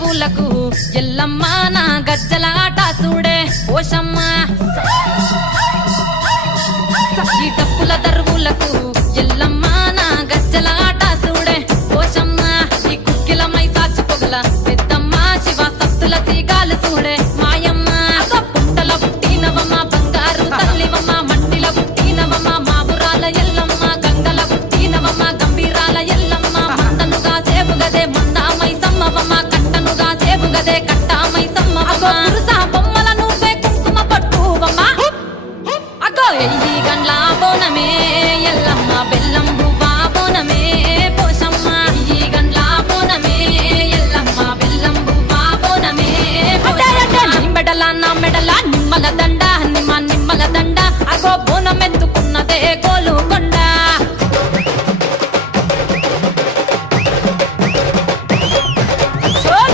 దరువులకు ఎల్లమ్మ నా గజ్జల ఆట చూడే ఓషమ్మ ఈ డప్పుల దరువులకు ఎల్లమ్మ నా గజ్జల ఆట చూడే ఓషమ్మ ఈ కుక్కిల మై సాచి పొగల పెద్దమ్మ శివ సత్తుల తీగాలు చూడే మాయమ్మ పుట్టల పుట్టినవమ్మ బంగారు తల్లివమ్మ మట్టిల పుట్టినవమ్మ మావురాల ఎల్లమ్మ గంగల పుట్టినవమ్మ గంభీరాల ఎల్లమ్మ మందనుగా సేపుగదే మందామై సమ్మవమ్మ కట్టనుగా సేపుగదే